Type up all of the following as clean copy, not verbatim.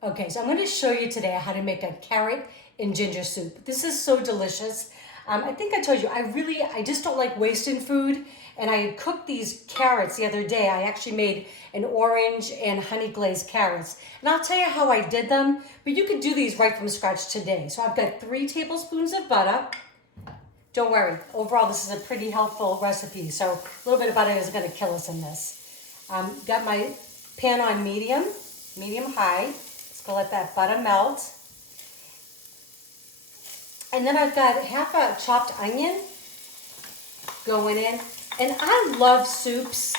Okay, so I'm going to show you today how to make a carrot and ginger soup. This is so delicious. I think I told you, I just don't like wasting food. And I had cooked these carrots the other day. I actually made an orange and honey glazed carrots. And I'll tell you how I did them, but you can do these right from scratch today. So I've got 3 tablespoons of butter. Don't worry, overall this is a pretty helpful recipe. So a little bit of butter isn't going to kill us in this. Got my pan on medium high. Gonna let that butter melt. And then I've got half a chopped onion going in. And I love soups.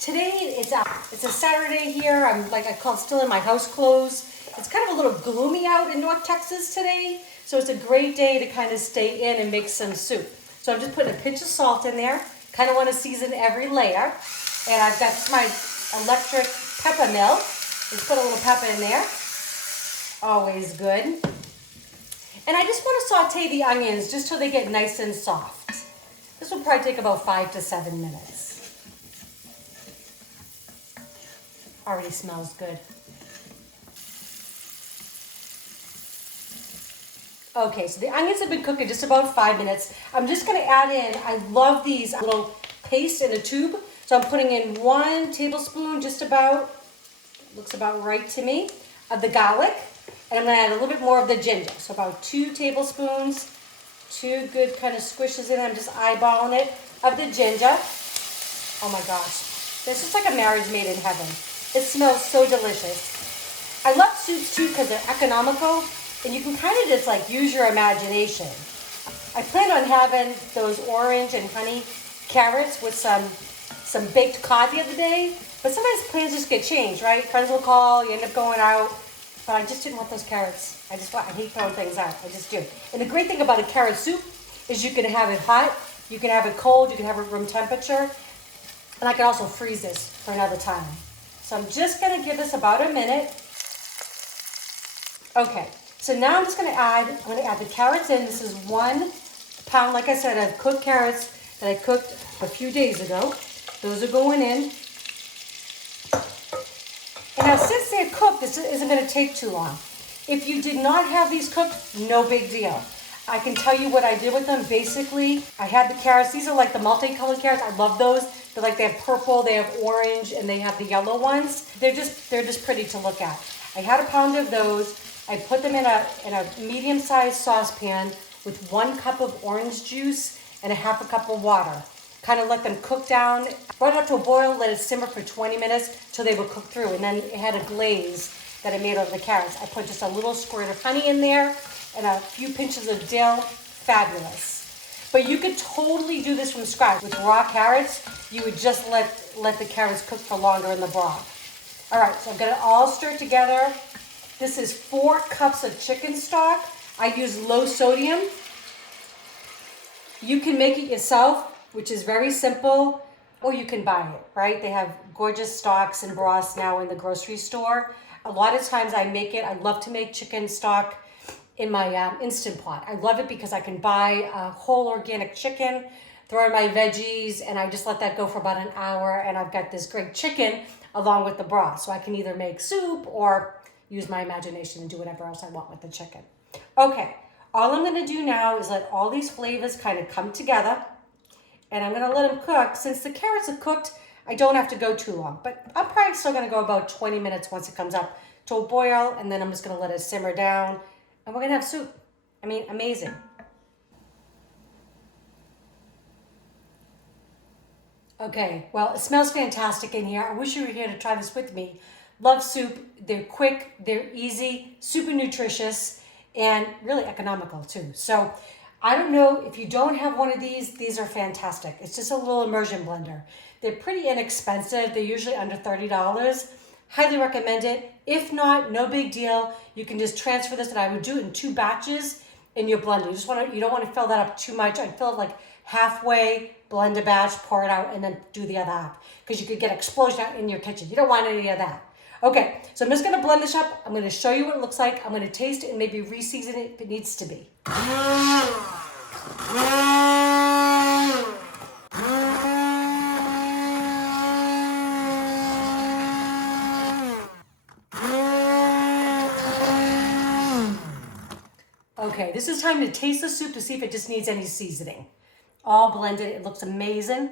Today it's a Saturday here. I call it still in my house clothes. It's kind of a little gloomy out in North Texas today. So it's a great day to kind of stay in and make some soup. So I'm just putting a pinch of salt in there. Kind of want to season every layer. And I've got my electric pepper mill. Just put a little pepper in there. Always good. And I just want to saute the onions just so they get nice and soft. This will probably take about 5 to 7 minutes. Already smells good. Okay, so the onions have been cooking just about 5 minutes. I'm just going to add in, I love these little paste in a tube. So I'm putting in 1 tablespoon, just about, looks about right to me, of the garlic. And I'm going to add a little bit more of the ginger. So about 2 tablespoons, 2 good kind of squishes in. I'm just eyeballing it of the ginger. Oh my gosh. This is like a marriage made in heaven. It smells so delicious. I love soups too because they're economical and you can kind of just like use your imagination. I plan on having those orange and honey carrots with some baked cod the other day. But sometimes plans just get changed, right? Friends will call, you end up going out. But I just didn't want those carrots. I hate throwing things out. I just do. And the great thing about a carrot soup is you can have it hot, you can have it cold, you can have it room temperature. And I can also freeze this for another time. So I'm just going to give this about a minute. Okay, so now I'm going to add the carrots in. This is 1 pound, like I said, of cooked carrots that I cooked a few days ago. Those are going in. And now since they're cooked, this isn't going to take too long. If you did not have these cooked, no big deal. I can tell you what I did with them. Basically, I had the carrots. These are like the multicolored carrots. I love those. They have purple, they have orange, and they have the yellow ones. They're just pretty to look at. I had a pound of those. I put them in a medium-sized saucepan with 1 cup of orange juice and a half a cup of water. Kind of let them cook down, brought it up to a boil, let it simmer for 20 minutes till they were cooked through. And then it had a glaze that I made over the carrots. I put just a little squirt of honey in there and a few pinches of dill. Fabulous. But you could totally do this from scratch. With raw carrots, you would just let the carrots cook for longer in the broth. All right, so I've got it all stirred together. This is 4 cups of chicken stock. I use low sodium. You can make it yourself, which is very simple, or you can buy it, right? They have gorgeous stocks and broths now in the grocery store. A lot of times I make it. I love to make chicken stock in my Instant Pot. I love it because I can buy a whole organic chicken, throw in my veggies, and I just let that go for about an hour, and I've got this great chicken along with the broth. So I can either make soup or use my imagination and do whatever else I want with the chicken. Okay, all I'm gonna do now is let all these flavors kind of come together. And I'm going to let them cook. Since the carrots are cooked, I don't have to go too long. But I'm probably still going to go about 20 minutes once it comes up to a boil. And then I'm just going to let it simmer down. And we're going to have soup. I mean, amazing. Okay, well, it smells fantastic in here. I wish you were here to try this with me. Love soup. They're quick. They're easy. Super nutritious. And really economical, too. So I don't know, if you don't have one of these are fantastic. It's just a little immersion blender. They're pretty inexpensive. They're usually under $30. Highly recommend it. If not, no big deal. You can just transfer this, and I would do it in 2 batches in your blender. You don't want to fill that up too much. I'd fill it like halfway, blend a batch, pour it out, and then do the other half. Because you could get explosion out in your kitchen. You don't want any of that. Okay, so I'm just going to blend this up. I'm going to show you what it looks like. I'm going to taste it and maybe re-season it if it needs to be. Okay, this is time to taste the soup to see if it just needs any seasoning. All blended, it looks amazing.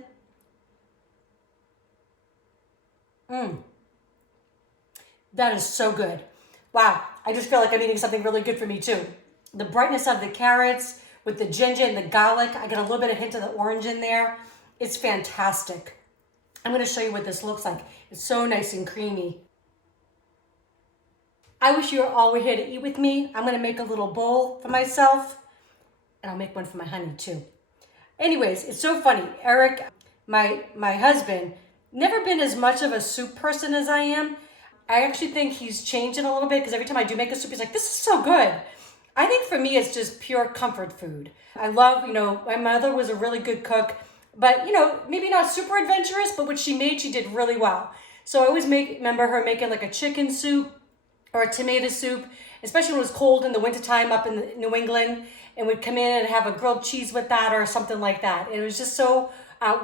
That is so good. Wow, I just feel like I'm eating something really good for me too. The brightness of the carrots with the ginger and the garlic, I get a little bit of hint of the orange in there. It's fantastic. I'm gonna show you what this looks like. It's so nice and creamy. I wish you all were here to eat with me. I'm gonna make a little bowl for myself, and I'll make one for my honey too. Anyways, it's so funny. Eric, my husband, never been as much of a soup person as I am. I actually think he's changed it a little bit because every time I do make a soup, he's like, this is so good. I think for me, it's just pure comfort food. I love, my mother was a really good cook, but, maybe not super adventurous, but what she made, she did really well. So I always remember her making like a chicken soup or a tomato soup, especially when it was cold in the wintertime up in New England, and we'd come in and have a grilled cheese with that or something like that. It was just so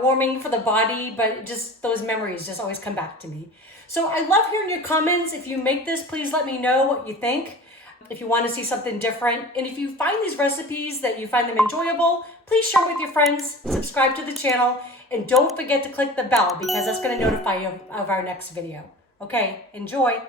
warming for the body, but just those memories just always come back to me. So I love hearing your comments. If you make this, please let me know what you think. If you want to see something different. And if you find these recipes that you find them enjoyable, please share with your friends, subscribe to the channel, and don't forget to click the bell because that's going to notify you of our next video. Okay, enjoy.